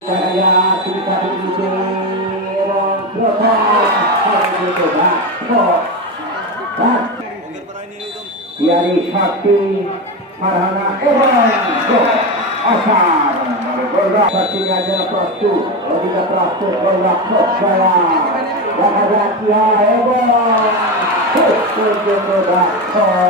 Jaya tiga di Jerong Broka Hari Coba Kok Yari Sakti Marhana Ewan Kok Asar. Bergerak Sakti Raja Prastu. Logika Prastu. Bergerak Kok Jaya Raka Rakyat Ewan Kok Coba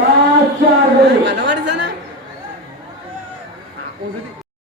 પાંચ ચાર ગઈ મને વાળી છે ને